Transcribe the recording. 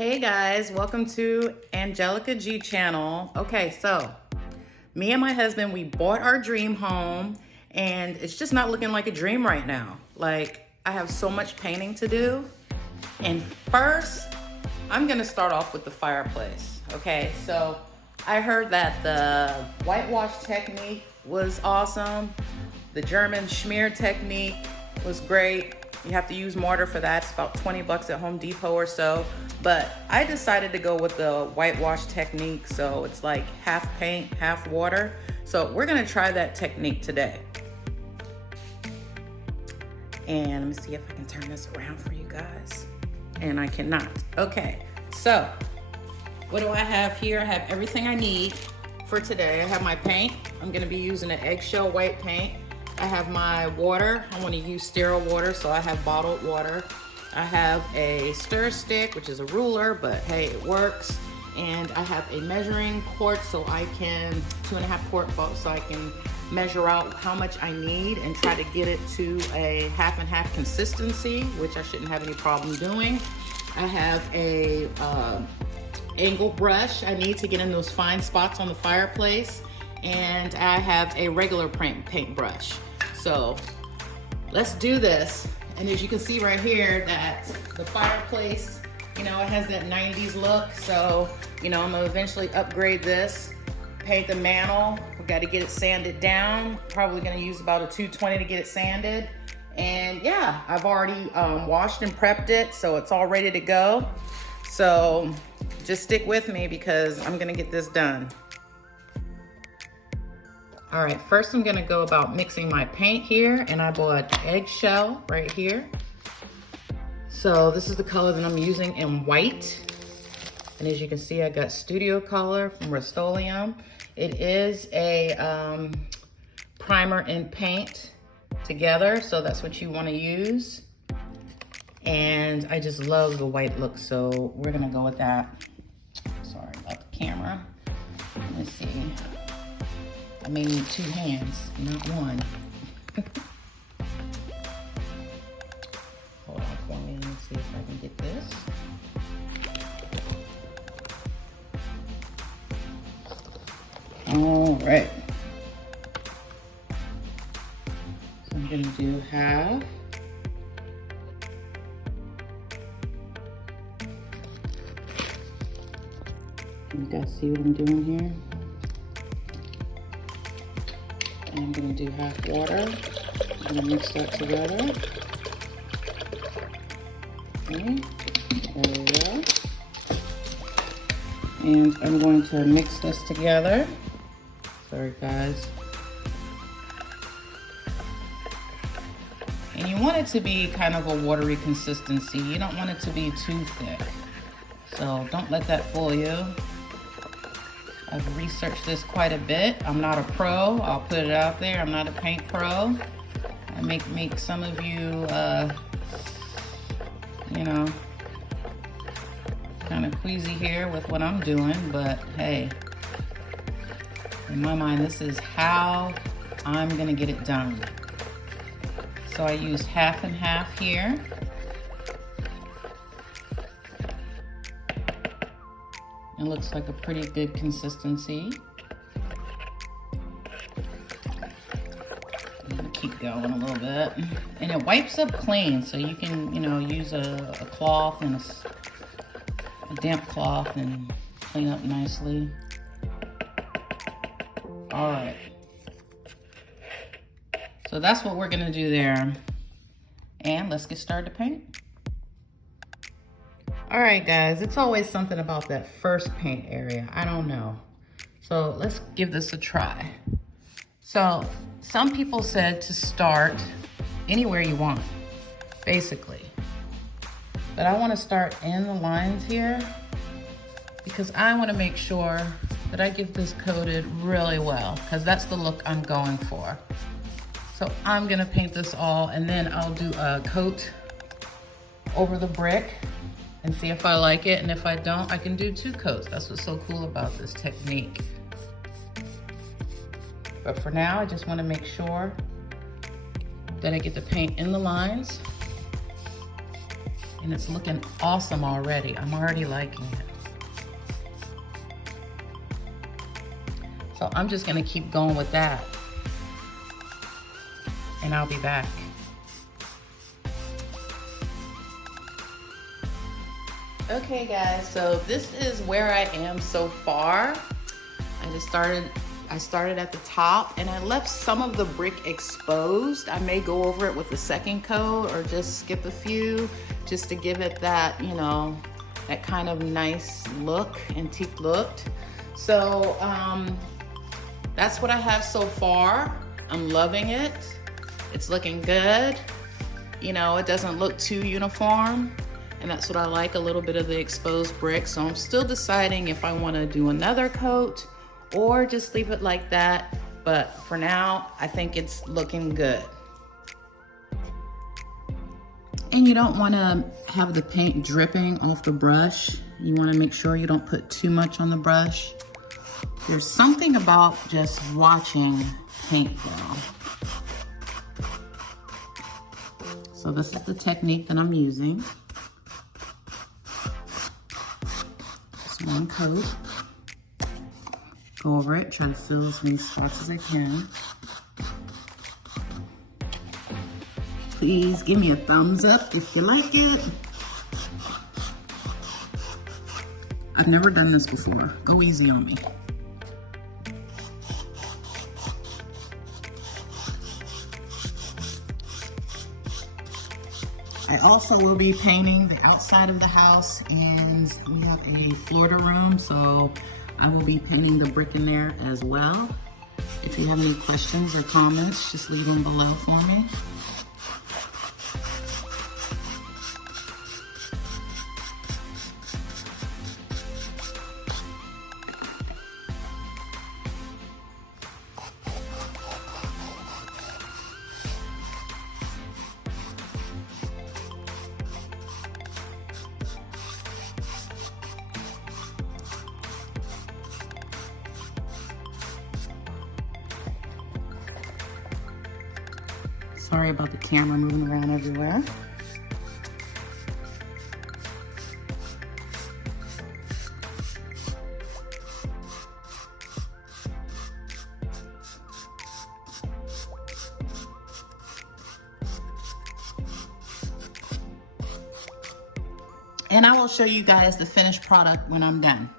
Hey guys, welcome to Angelica G channel. Okay, so me and my husband, we bought our dream home and it's just not looking like a dream right now. Like, I have so much painting to do. And first, I'm gonna start off with the fireplace. Okay, so I heard that the whitewash technique was awesome. The German smear technique was great. You have to use mortar for that. It's about 20 bucks at Home Depot or so. But I decided to go with the whitewash technique. So it's like half paint, half water. So we're gonna try that technique today. And let me see if I can turn this around for you guys. And I cannot. Okay, so what do I have here? I have everything I need for today. I have my paint. I'm gonna be using an eggshell white paint. I have my water. I want to use sterile water, so I have bottled water. I have a stir stick, which is a ruler, but hey, it works. And I have a measuring quart, so I can, 2.5 quart bowl, so I can measure out how much I need and try to get it to a half and half consistency, which I shouldn't have any problem doing. I have a angle brush I need to get in those fine spots on the fireplace. And I have a regular paint brush. So let's do this. And as you can see right here, that the fireplace, you know, it has that 90s look. So, you know, I'm gonna eventually upgrade this, paint the mantle. We gotta get it sanded down. Probably gonna use about a 220 to get it sanded. And yeah, I've already washed and prepped it, so it's all ready to go. So just stick with me because I'm gonna get this done. All right, first I'm gonna go about mixing my paint here, and I bought eggshell right here. So this is the color that I'm using in white. And as you can see, I got Studio Color from Rust-Oleum. It is a primer and paint together, so that's what you wanna use. And I just love the white look, so we're gonna go with that. Sorry about the camera. Let me see. I may need 2 hands, not one. Hold on for me, let me see if I can get this. All right. So I'm gonna do half. You guys see what I'm doing here? I'm gonna do half water. I'm gonna mix that together. Okay, there we go. And I'm going to mix this together. Sorry guys. And you want it to be kind of a watery consistency. You don't want it to be too thick. So don't let that fool you. I've researched this quite a bit. I'm not a pro, I'll put it out there. I'm not a paint pro. I make some of you, you know, kind of queasy here with what I'm doing, but hey, in my mind, this is how I'm gonna get it done. So I use half and half here. It looks like a pretty good consistency. I'm gonna keep going a little bit. And it wipes up clean, so you can, you know, use a cloth and a damp cloth and clean up nicely. All right. So that's what we're gonna do there. And let's get started to paint. All right, guys, it's always something about that first paint area. I don't know. So let's give this a try. So some people said to start anywhere you want, basically. But I want to start in the lines here because I want to make sure that I get this coated really well because that's the look I'm going for. So I'm gonna paint this all and then I'll do a coat over the brick and see if I like it, and if I don't, I can do 2 coats. That's what's so cool about this technique. But for now, I just wanna make sure that I get the paint in the lines. And it's looking awesome already. I'm already liking it. So I'm just gonna keep going with that. And I'll be back. Okay guys, so this is where I am so far. I started at the top and I left some of the brick exposed. I may go over it with a second coat or just skip a few just to give it that, you know, that kind of nice look, antique look. So that's what I have so far. I'm loving it. It's looking good. You know, it doesn't look too uniform. And that's what I like, a little bit of the exposed brick. So I'm still deciding if I want to do another coat or just leave it like that. But for now, I think it's looking good. And you don't want to have the paint dripping off the brush. You want to make sure you don't put too much on the brush. There's something about just watching paint dry. So this is the technique that I'm using. Just one coat. Go over it, try to fill as many spots as I can. Please give me a thumbs up if you like it. I've never done this before. Go easy on me. I also will be painting the outside of the house, and we have a Florida room, so I will be painting the brick in there as well. If you have any questions or comments, just leave them below for me. Sorry about the camera moving around everywhere. And I will show you guys the finished product when I'm done.